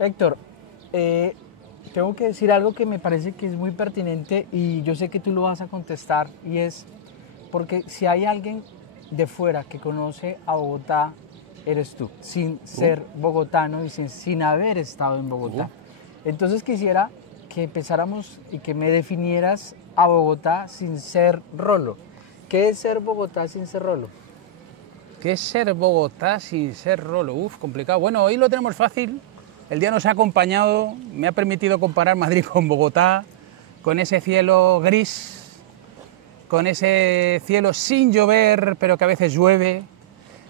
Héctor, eh, tengo que decir algo que me parece que es muy pertinente y yo sé que tú lo vas a contestar y es porque si hay alguien de fuera que conoce a Bogotá, eres tú, sin ser bogotano y sin haber estado en Bogotá. Entonces quisiera que empezáramos y que me definieras a Bogotá sin ser rolo. ¿Qué es ser Bogotá sin ser rolo? ¿Qué es ser Bogotá sin ser rolo? Uf, complicado. Bueno, hoy lo tenemos fácil. El día nos ha acompañado, me ha permitido comparar Madrid con Bogotá, con ese cielo gris, con ese cielo sin llover, pero que a veces llueve,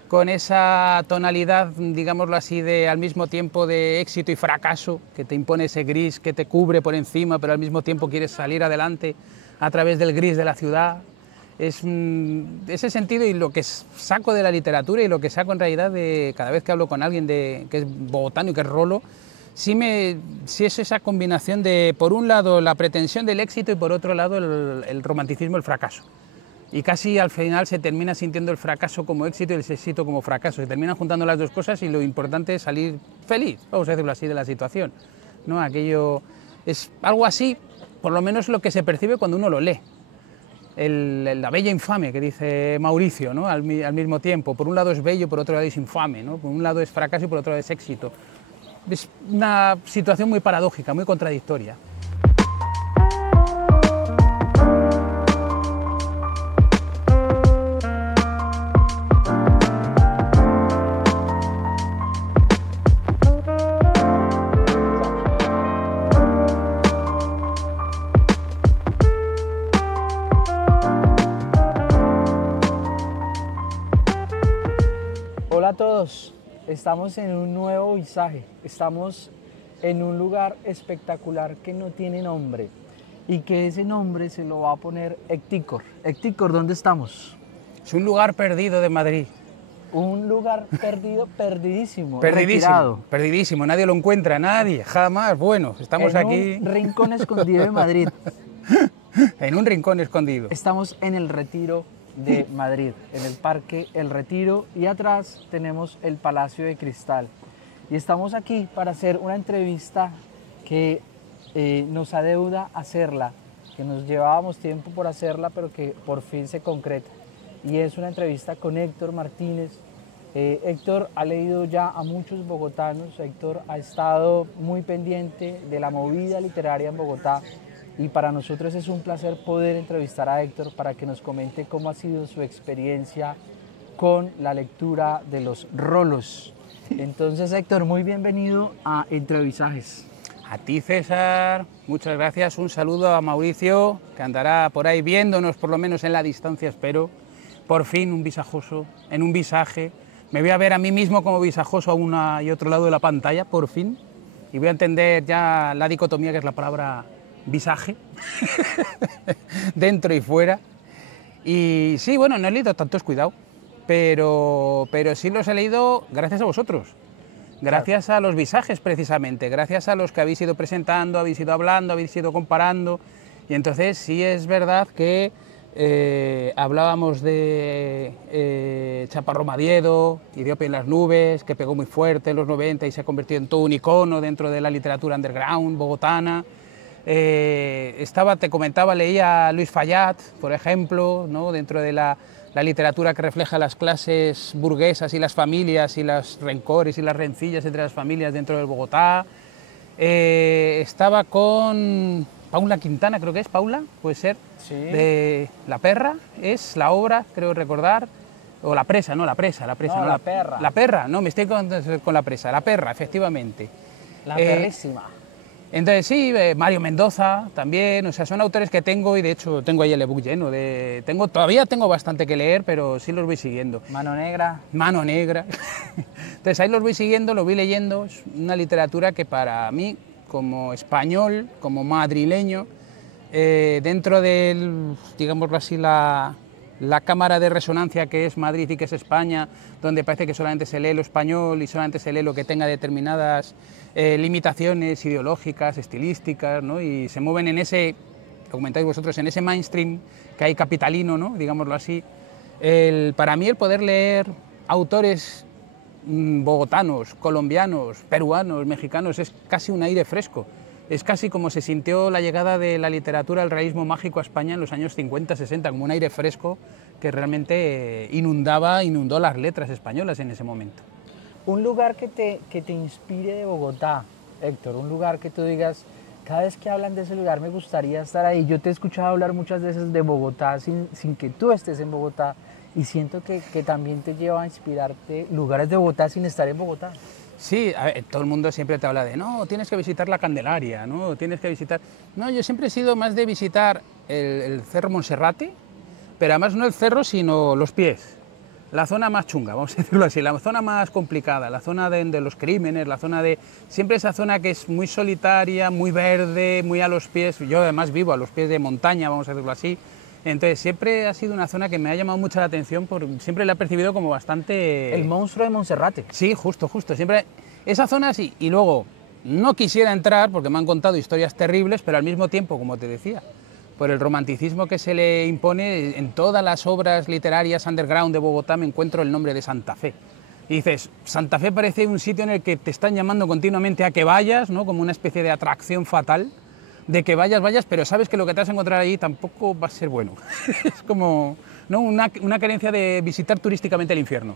con esa tonalidad, digámoslo así, de al mismo tiempo de éxito y fracaso, que te impone ese gris que te cubre por encima, pero al mismo tiempo quieres salir adelante a través del gris de la ciudad. Es ese sentido y lo que saco de la literatura y lo que saco en realidad de cada vez que hablo con alguien que es bogotano y que es rolo, sí es esa combinación de, por un lado, la pretensión del éxito y por otro lado, el romanticismo, el fracaso. Y casi al final se termina sintiendo el fracaso como éxito y el éxito como fracaso. Se terminan juntando las dos cosas y lo importante es salir feliz, vamos a decirlo así, de la situación, ¿no? Aquello es algo así, por lo menos lo que se percibe cuando uno lo lee. La bella infame que dice Mauricio, ¿no? Al mismo tiempo. Por un lado es bello, por otro lado es infame, ¿no? Por un lado es fracaso y por otro lado es éxito. Es una situación muy paradójica, muy contradictoria. Hola a todos, estamos en un nuevo visaje, estamos en un lugar espectacular que no tiene nombre y que ese nombre se lo va a poner Ectícor. Ectícor, ¿dónde estamos? Es un lugar perdido de Madrid. Un lugar perdido, perdidísimo, Perdidísimo, retirado. perdidísimo, nadie lo encuentra, nadie, jamás. Bueno, estamos aquí En un rincón escondido de Madrid. en un rincón escondido. Estamos en el Retiro de Madrid, en el Parque El Retiro, y atrás tenemos el Palacio de Cristal. Y estamos aquí para hacer una entrevista que nos adeuda hacerla, que nos llevábamos tiempo por hacerla, pero que por fin se concreta. Y es una entrevista con Héctor Martínez. Héctor ha leído ya a muchos bogotanos, Héctor ha estado muy pendiente de la movida literaria en Bogotá, y para nosotros es un placer poder entrevistar a Héctor para que nos comente cómo ha sido su experiencia con la lectura de los rolos. Entonces, Héctor, muy bienvenido a Entrevisajes. A ti, César, muchas gracias. Un saludo a Mauricio, que andará por ahí viéndonos, por lo menos en la distancia, espero. Por fin, un visajoso, en un visaje. Me voy a ver a mí mismo como visajoso a una y otro lado de la pantalla, por fin. Y voy a entender ya la dicotomía que es la palabra visaje, dentro y fuera. Y sí, bueno, no he leído tantos, cuidado, pero sí los he leído gracias a vosotros, gracias a los visajes precisamente, gracias a los que habéis ido presentando, habéis ido hablando, habéis ido comparando, y entonces sí es verdad que hablábamos de Chaparro Madiedo, Idiope en las nubes, que pegó muy fuerte en los 90 y se ha convertido en todo un icono dentro de la literatura underground bogotana. Te comentaba, leía a Luis Fayat, por ejemplo, ¿no? Dentro de la literatura que refleja las clases burguesas y las familias y los rencores y las rencillas entre las familias dentro del Bogotá. Estaba con Paula Quintana, creo que es, Paula, puede ser, Sí. de La Perra, es la obra, creo recordar, o La Presa, no, La Presa, No, no, La Perra. La Perra, no, me estoy con La Presa, La Perra, efectivamente. La perrísima. Entonces sí, Mario Mendoza también, o sea, son autores que tengo y de hecho tengo ahí el ebook lleno todavía tengo bastante que leer, pero sí los voy siguiendo. Mano Negra. Mano Negra. Entonces ahí los voy siguiendo, los voy leyendo, es una literatura que para mí, como español, como madrileño, dentro del, digámoslo así, la cámara de resonancia que es Madrid y que es España, donde parece que solamente se lee lo español y solamente se lee lo que tenga determinadas limitaciones ideológicas, estilísticas, ¿no? Y se mueven en ese, lo comentáis vosotros, en ese mainstream que hay capitalino, ¿no? Digámoslo así. Para mí el poder leer autores bogotanos, colombianos, peruanos, mexicanos, es casi un aire fresco. Es casi como se sintió la llegada de la literatura, el realismo mágico a España en los años 50-60, como un aire fresco que realmente inundó las letras españolas en ese momento. Un lugar que te inspire de Bogotá, Héctor, un lugar que tú digas, cada vez que hablan de ese lugar me gustaría estar ahí. Yo te he escuchado hablar muchas veces de Bogotá sin que tú estés en Bogotá y siento que también te lleva a inspirarte lugares de Bogotá sin estar en Bogotá. Sí, a ver, todo el mundo siempre te habla de, no, tienes que visitar la Candelaria, no, tienes que visitar... No, yo siempre he sido más de visitar el Cerro Monserrate, pero además no el cerro, sino los pies. La zona más chunga, vamos a decirlo así, la zona más complicada, la zona de los crímenes, la zona de... Siempre esa zona que es muy solitaria, muy verde, muy a los pies. Yo además vivo a los pies de montaña, vamos a decirlo así. Entonces siempre ha sido una zona que me ha llamado mucho la atención, siempre la he percibido como bastante... El monstruo de Monserrate. Sí, justo, siempre... Esa zona sí, y luego no quisiera entrar porque me han contado historias terribles, pero al mismo tiempo, como te decía, por el romanticismo que se le impone, en todas las obras literarias underground de Bogotá me encuentro el nombre de Santa Fe. Y dices, Santa Fe parece un sitio en el que te están llamando continuamente a que vayas, ¿no? Como una especie de atracción fatal, de que vayas, pero sabes que lo que te vas a encontrar allí tampoco va a ser bueno. Es como, ¿no? Una carencia de visitar turísticamente el infierno.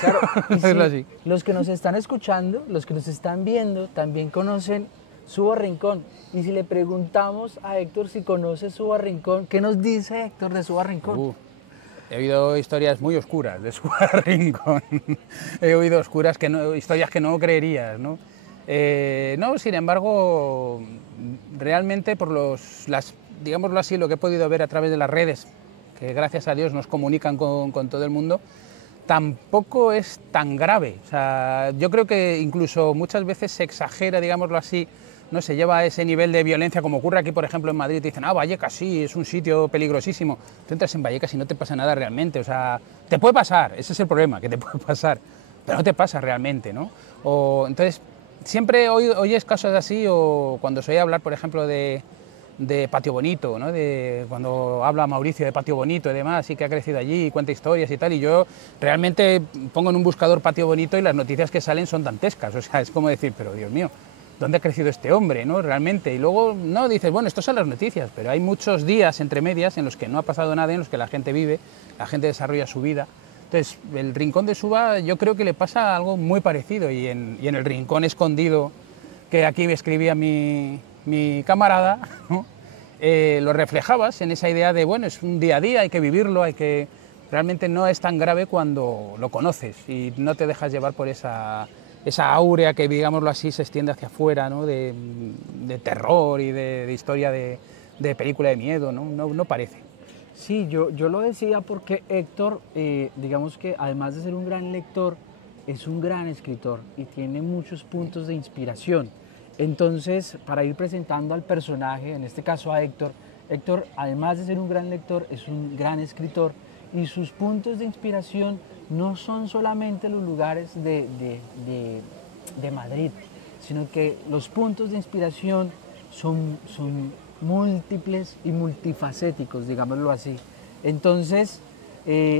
Claro, y sí, así. los que nos están escuchando, los que nos están viendo, también conocen Subo Rincón. Y si le preguntamos a Héctor si conoce Subo Rincón, ¿qué nos dice Héctor de Subo Rincón? He oído historias muy oscuras de Subo Rincón. He oído historias que no creerías, ¿no? No, sin embargo, realmente por digámoslo así, lo que he podido ver a través de las redes, que gracias a Dios nos comunican con todo el mundo, tampoco es tan grave. O sea, yo creo que incluso muchas veces se exagera, digámoslo así, no se lleva a ese nivel de violencia como ocurre aquí, por ejemplo, en Madrid. Te dicen, Vallecas sí, es un sitio peligrosísimo. Tú entras en Vallecas y no te pasa nada realmente. O sea, te puede pasar, ese es el problema, que te puede pasar, pero no te pasa realmente, ¿no? Entonces, siempre oyes casos así, o cuando se oye hablar, por ejemplo, de Patio Bonito, ¿no? Cuando habla Mauricio de Patio Bonito y demás, y que ha crecido allí y cuenta historias y tal, y yo realmente pongo en un buscador Patio Bonito y las noticias que salen son dantescas, o sea, es como decir, pero Dios mío, ¿dónde ha crecido este hombre, no? Realmente, y luego, no, dices, bueno, estos son las noticias, pero hay muchos días entre medias en los que no ha pasado nada, en los que la gente vive, la gente desarrolla su vida. Entonces, el Rincón de Suba yo creo que le pasa algo muy parecido, y en el rincón escondido que aquí me escribía mi camarada, ¿no? Lo reflejabas en esa idea de, bueno, es un día a día, hay que vivirlo, realmente no es tan grave cuando lo conoces y no te dejas llevar por esa áurea que, digámoslo así, se extiende hacia afuera, ¿no? de terror y de historia de película de miedo, ¿no? No parece. Sí, yo lo decía porque Héctor, digamos que además de ser un gran lector, es un gran escritor y tiene muchos puntos de inspiración. Entonces, para ir presentando al personaje, en este caso a Héctor, además de ser un gran lector, es un gran escritor, y sus puntos de inspiración no son solamente los lugares de Madrid, sino que los puntos de inspiración son múltiples y multifacéticos, digámoslo así. Entonces,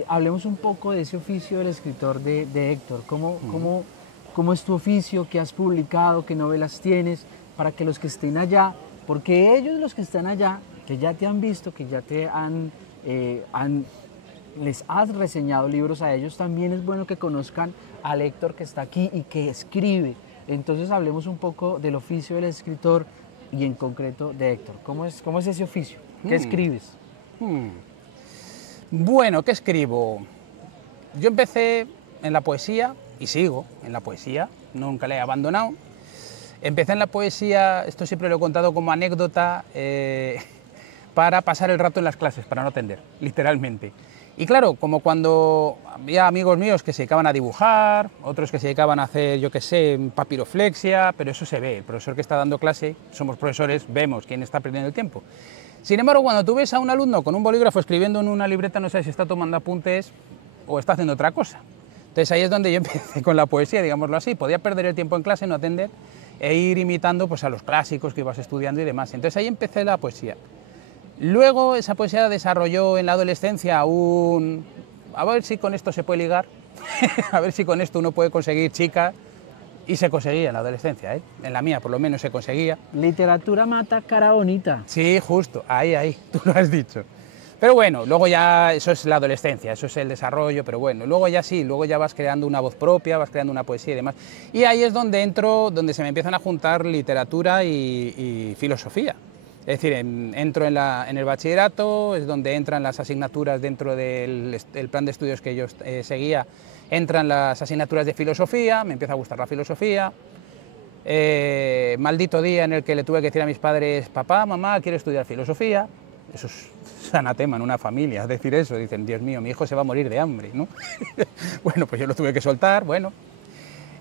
hablemos un poco de ese oficio del escritor de Héctor. ¿Cómo es tu oficio? ¿Qué has publicado? ¿Qué novelas tienes? Para que los que estén allá, porque ellos, los que están allá, que ya te han visto, que ya te les has reseñado libros a ellos, también es bueno que conozcan al Héctor que está aquí y que escribe. Entonces hablemos un poco del oficio del escritor y en concreto de Héctor. ¿Cómo es ese oficio? ¿Qué escribes? Bueno, ¿qué escribo? Yo empecé en la poesía y sigo en la poesía, nunca la he abandonado. Empecé en la poesía, esto siempre lo he contado como anécdota, para pasar el rato en las clases, para no atender, literalmente. Y claro, como cuando había amigos míos que se dedicaban a dibujar, otros que se dedicaban a hacer, yo qué sé, papiroflexia, pero eso se ve, el profesor que está dando clase, somos profesores, vemos quién está perdiendo el tiempo. Sin embargo, cuando tú ves a un alumno con un bolígrafo escribiendo en una libreta, no sabes si está tomando apuntes o está haciendo otra cosa. Entonces ahí es donde yo empecé con la poesía, digámoslo así. Podía perder el tiempo en clase, no atender, e ir imitando pues, a los clásicos que ibas estudiando y demás. Entonces ahí empecé la poesía. Luego esa poesía desarrolló en la adolescencia a ver si con esto se puede ligar, a ver si con esto uno puede conseguir chica, y se conseguía en la adolescencia, ¿eh? En la mía por lo menos se conseguía. Literatura mata cara bonita. Sí, justo, ahí, tú lo has dicho. Pero bueno, luego ya eso es la adolescencia, eso es el desarrollo, pero bueno, luego ya sí, luego ya vas creando una voz propia, vas creando una poesía y demás. Y ahí es donde entro, donde se me empiezan a juntar literatura y filosofía. Es decir, entro en el bachillerato, es donde entran las asignaturas dentro del plan de estudios que yo seguía, entran las asignaturas de filosofía, me empieza a gustar la filosofía. Maldito día en el que le tuve que decir a mis padres, papá, mamá, quiero estudiar filosofía. Eso es anatema en una familia, es decir eso, dicen, Dios mío, mi hijo se va a morir de hambre, ¿no? Bueno, pues yo lo tuve que soltar, bueno.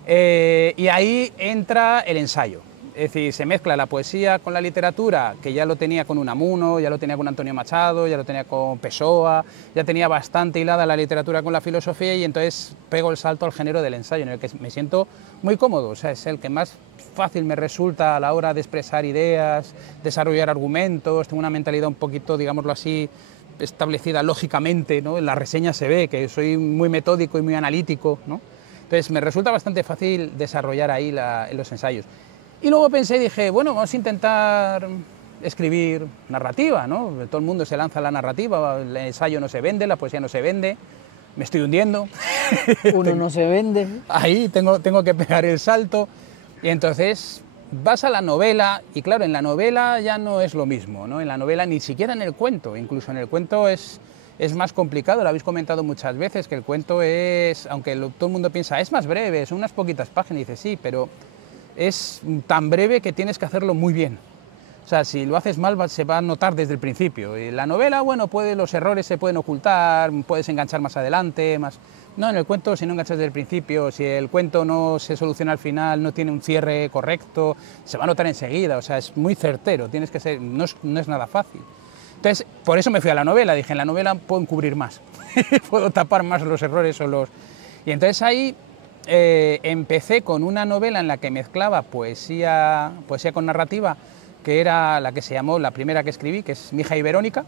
Y ahí entra el ensayo, es decir, se mezcla la poesía con la literatura, que ya lo tenía con Unamuno, ya lo tenía con Antonio Machado, ya lo tenía con Pessoa, ya tenía bastante hilada la literatura con la filosofía, y entonces pego el salto al género del ensayo, en el que me siento muy cómodo, o sea, es el que más fácil me resulta a la hora de expresar ideas, desarrollar argumentos, tengo una mentalidad un poquito, digámoslo así, establecida lógicamente, ¿no? En la reseña se ve que soy muy metódico y muy analítico, ¿no? Entonces me resulta bastante fácil desarrollar ahí los ensayos. Y luego pensé y dije, bueno, vamos a intentar escribir narrativa, ¿no? Todo el mundo se lanza a la narrativa, el ensayo no se vende, la poesía no se vende, me estoy hundiendo. Uno no se vende. Ahí tengo que pegar el salto. Y entonces vas a la novela, y claro, en la novela ya no es lo mismo, ¿no? En la novela, ni siquiera en el cuento, incluso en el cuento es más complicado, lo habéis comentado muchas veces, que el cuento es, aunque todo el mundo piensa, es más breve, son unas poquitas páginas, y dice sí, pero es tan breve que tienes que hacerlo muy bien. O sea, si lo haces mal se va a notar desde el principio. Y la novela, bueno, los errores se pueden ocultar, puedes enganchar más adelante, más... No, en el cuento, si no enganchas desde el principio, si el cuento no se soluciona al final, no tiene un cierre correcto, se va a notar enseguida, o sea, es muy certero, tienes que ser, no es nada fácil. Entonces, por eso me fui a la novela, dije, en la novela puedo encubrir más, puedo tapar más los errores o los... Y entonces ahí empecé con una novela en la que mezclaba poesía con narrativa, que era la que se llamó, la primera que escribí, que es Mija y Verónica,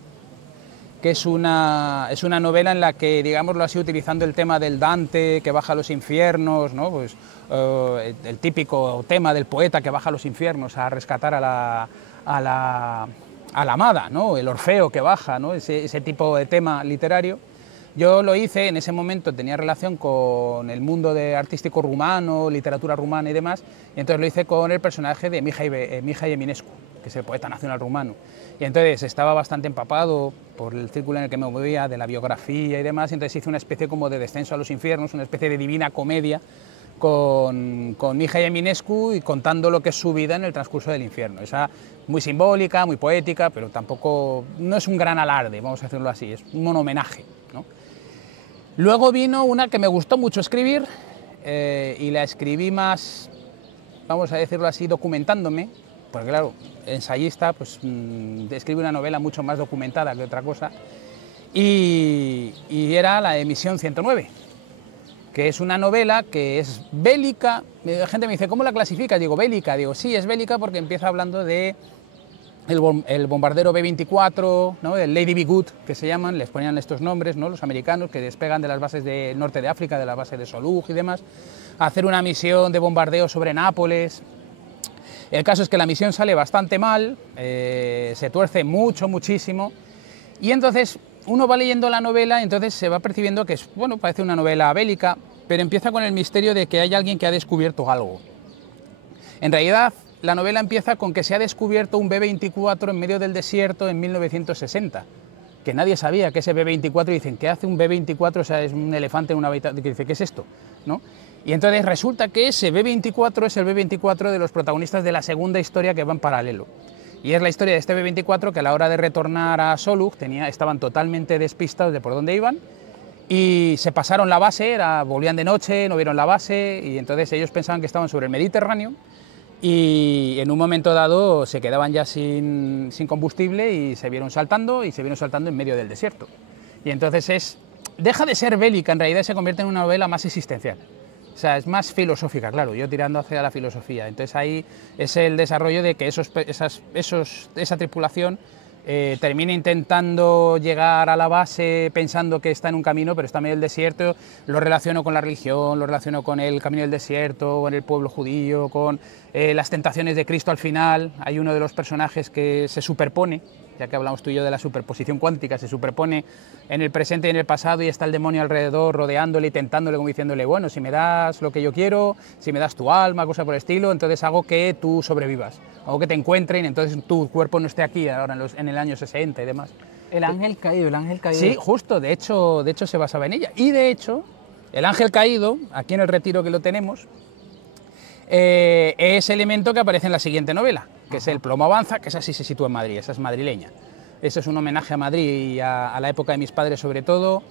que es una novela en la que, digámoslo así, utilizando el tema del Dante que baja a los infiernos, ¿no? Pues, el típico tema del poeta que baja a los infiernos a rescatar a la amada, ¿no? El Orfeo que baja, ¿no? Ese tipo de tema literario. Yo lo hice, en ese momento tenía relación con el mundo artístico rumano, literatura rumana y demás, y entonces lo hice con el personaje de Mihai Eminescu, que es el poeta nacional rumano. Y entonces estaba bastante empapado por el círculo en el que me movía, de la biografía y demás, y entonces hice una especie como de descenso a los infiernos, una especie de divina comedia con Mihai Eminescu y contando lo que es su vida en el transcurso del infierno. Esa muy simbólica, muy poética, pero tampoco, no es un gran alarde, vamos a decirlo así, es un homenaje, ¿no? Luego vino una que me gustó mucho escribir y la escribí más, vamos a decirlo así, documentándome, porque claro, ensayista, pues escribe una novela mucho más documentada que otra cosa, y era La Emisión 109, que es una novela que es bélica. La gente me dice, ¿cómo la clasificas? Digo, bélica. Digo, sí, es bélica porque empieza hablando de el bombardero B-24, ¿no? El Lady Be Good, que se llaman, les ponían estos nombres, ¿no? Los americanos, que despegan de las bases del norte de África, de la base de Solug y demás, a hacer una misión de bombardeo sobre Nápoles. El caso es que la misión sale bastante mal, se tuerce muchísimo, y entonces uno va leyendo la novela y entonces se va percibiendo que bueno, parece una novela bélica, pero empieza con el misterio de que hay alguien que ha descubierto algo. En realidad, la novela empieza con que se ha descubierto un B-24 en medio del desierto en 1960, que nadie sabía que ese B-24, dicen, ¿qué hace un B-24? O sea, es un elefante en una habitación, que dice, ¿qué es esto? ¿No? Y entonces resulta que ese B-24 es el B-24 de los protagonistas de la segunda historia que va en paralelo. Y es la historia de este B-24 que a la hora de retornar a Solug estaban totalmente despistados de por dónde iban, y se pasaron la base, volvían de noche, no vieron la base, y entonces ellos pensaban que estaban sobre el Mediterráneo, y en un momento dado se quedaban ya sin combustible y se vieron saltando en medio del desierto. Y entonces deja de ser bélica, en realidad se convierte en una novela más existencial. O sea, es más filosófica, claro, yo tirando hacia la filosofía. Entonces ahí es el desarrollo de que esa tripulación termina intentando llegar a la base pensando que está en un camino, pero está en medio del desierto. Lo relaciono con la religión, lo relaciono con el camino del desierto, con el pueblo judío, con las tentaciones de Cristo al final. Hay uno de los personajes que se superpone, ya que hablamos tú y yo de la superposición cuántica, se superpone en el presente y en el pasado, y está el demonio alrededor rodeándole y tentándole, como diciéndole, bueno, si me das lo que yo quiero, si me das tu alma, cosa por el estilo, entonces hago que tú sobrevivas, hago que te encuentren, entonces tu cuerpo no esté aquí ahora en el año 60 y demás. El ángel caído, el ángel caído. Sí, justo, de hecho se basaba en ella. Y de hecho, el ángel caído, aquí en el retiro que lo tenemos, es ese elemento que aparece en la siguiente novela, que es El plomo avanza, que esa sí se sitúa en Madrid, esa es madrileña. Eso es un homenaje a Madrid y a la época de mis padres sobre todo,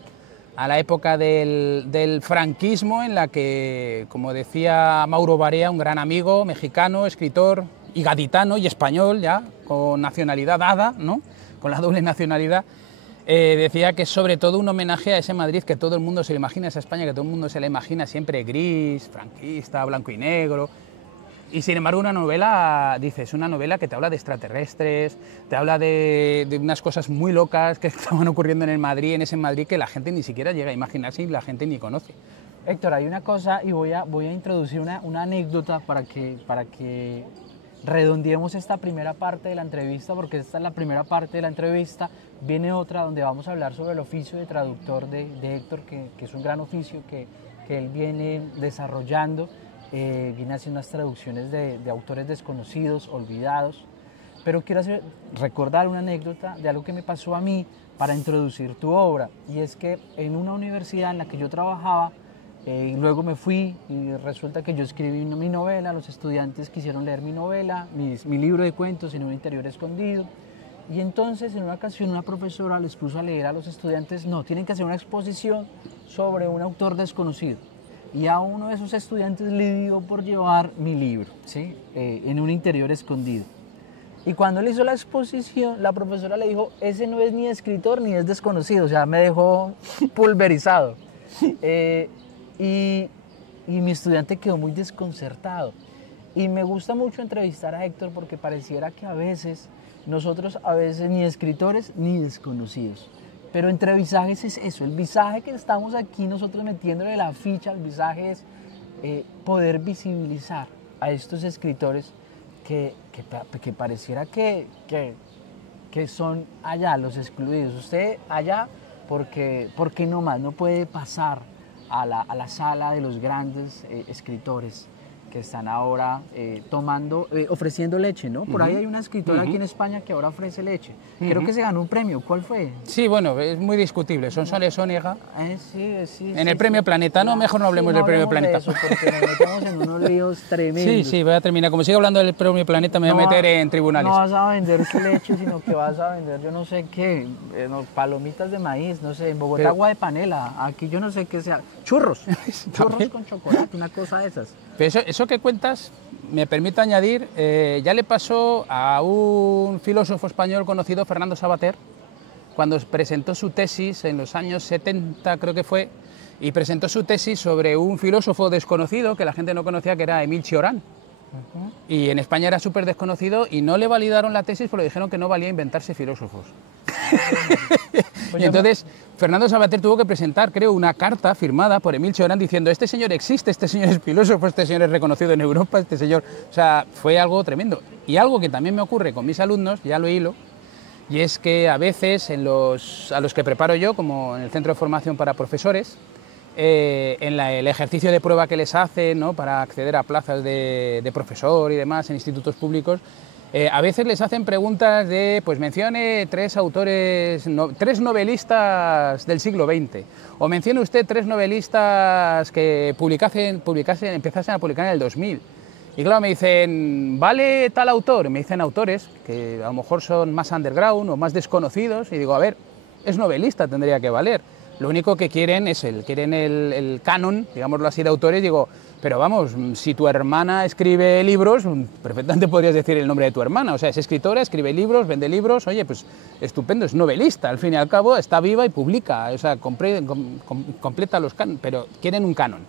a la época del franquismo, en la que, como decía Mauro Barea, un gran amigo mexicano, escritor y gaditano y español ya, con nacionalidad dada, ¿no?, con la doble nacionalidad, decía que es sobre todo un homenaje a ese Madrid que todo el mundo se le imagina, esa España que todo el mundo se le imagina siempre gris, franquista, blanco y negro. Y sin embargo una novela, dices, una novela que te habla de extraterrestres, te habla de unas cosas muy locas que estaban ocurriendo en el Madrid, en ese Madrid que la gente ni siquiera llega a imaginarse y la gente ni conoce. Héctor, hay una cosa y voy a introducir una anécdota para que redondeemos esta primera parte de la entrevista, porque esta es la primera parte de la entrevista. Viene otra donde vamos a hablar sobre el oficio de traductor de Héctor, que es un gran oficio que él viene desarrollando. Viene haciendo unas traducciones de autores desconocidos, olvidados, pero quiero recordar una anécdota de algo que me pasó a mí para introducir tu obra, y es que en una universidad en la que yo trabajaba, luego me fui y resulta que yo escribí mi novela, los estudiantes quisieron leer mi novela, mi libro de cuentos En un interior escondido, y entonces en una ocasión una profesora les puso a leer a los estudiantes, no, tienen que hacer una exposición sobre un autor desconocido. Y a uno de esos estudiantes le dio por llevar mi libro, ¿sí? En un interior escondido. Y cuando él hizo la exposición, la profesora le dijo, ese no es ni escritor ni es desconocido, o sea, me dejó pulverizado. Y mi estudiante quedó muy desconcertado. Y me gusta mucho entrevistar a Héctor porque pareciera que a veces, nosotros a veces ni escritores ni desconocidos. Pero entre visajes es eso, el visaje que estamos aquí nosotros metiéndole la ficha, el visaje es poder visibilizar a estos escritores que pareciera que son allá los excluidos. Usted allá porque no más, no puede pasar a la sala de los grandes escritores que están ahora ofreciendo leche, ¿no? Por ahí hay una escritora aquí en España que ahora ofrece leche. Creo que se ganó un premio. ¿Cuál fue? Sí, bueno, es muy discutible. Sonsoles Onega. Sí. En el Premio Planeta, ¿no? Mejor no hablemos del Premio Planeta. De eso, porque nos metemos en unos líos tremendos. Sí, voy a terminar. Como sigo hablando del Premio Planeta, me voy a meter en tribunales. No vas a vender leche, sino que vas a vender, yo no sé qué, palomitas de maíz, no sé, en Bogotá agua de panela, aquí yo no sé qué sea, churros con chocolate, una cosa de esas. Pero eso que cuentas, me permite añadir, ya le pasó a un filósofo español conocido, Fernando Savater, cuando presentó su tesis en los años 70, creo que fue, y presentó su tesis sobre un filósofo desconocido que la gente no conocía, que era Émile Cioran. Y en España era súper desconocido y no le validaron la tesis porque dijeron que no valía inventarse filósofos. Y entonces Fernando Savater tuvo que presentar, creo, una carta firmada por Émile Cioran diciendo este señor existe, este señor es filósofo, este señor es reconocido en Europa, este señor... O sea, fue algo tremendo. Y algo que también me ocurre con mis alumnos, ya lo hilo, y es que a veces a los que preparo yo, como en el Centro de Formación para Profesores, en el ejercicio de prueba que les hacen, ¿no?, para acceder a plazas de profesor y demás en institutos públicos, a veces les hacen preguntas de, pues mencione tres novelistas del siglo XX, o mencione usted tres novelistas que empezasen a publicar en el 2000. Y claro, me dicen, ¿vale tal autor? Me dicen autores que a lo mejor son más underground o más desconocidos, y digo, a ver, es novelista, tendría que valer. Lo único que quieren es el canon, digámoslo así, de autores. Digo, pero vamos, si tu hermana escribe libros, perfectamente podrías decir el nombre de tu hermana. O sea, es escritora, escribe libros, vende libros, oye, pues estupendo, es novelista, al fin y al cabo está viva y publica, o sea, completa los cánones, pero quieren un canon.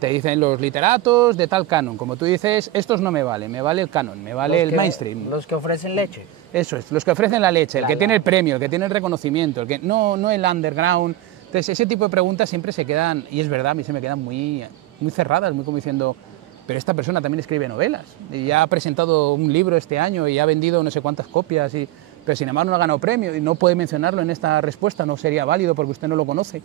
Te dicen los literatos de tal canon, como tú dices, estos no me valen, me vale el canon, me vale el mainstream. Los que ofrecen leche. Eso es, los que ofrecen la leche, el que tiene el premio, el que tiene el reconocimiento, el que no el underground. Entonces ese tipo de preguntas siempre se quedan, y es verdad, a mí se me quedan muy cerradas, muy como diciendo, pero esta persona también escribe novelas, y ya ha presentado un libro este año y ha vendido no sé cuántas copias, pero sin embargo no ha ganado premio y no puede mencionarlo en esta respuesta, no sería válido porque usted no lo conoce.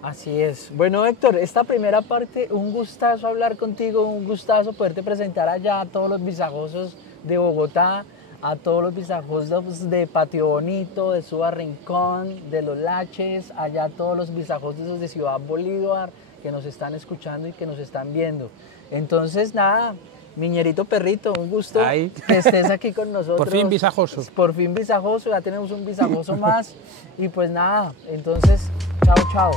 Así es. Bueno, Héctor, esta primera parte, un gustazo hablar contigo, un gustazo poderte presentar allá a todos los visajosos de Bogotá, a todos los visajosos de Patio Bonito, de Suba Rincón, de Los Laches, allá a todos los visajosos de Ciudad Bolívar que nos están escuchando y que nos están viendo. Entonces, nada, Miñerito Perrito, un gusto que estés aquí con nosotros. Por fin visajoso. Por fin visajoso, ya tenemos un visajoso más. Y pues nada, entonces, chao, chao.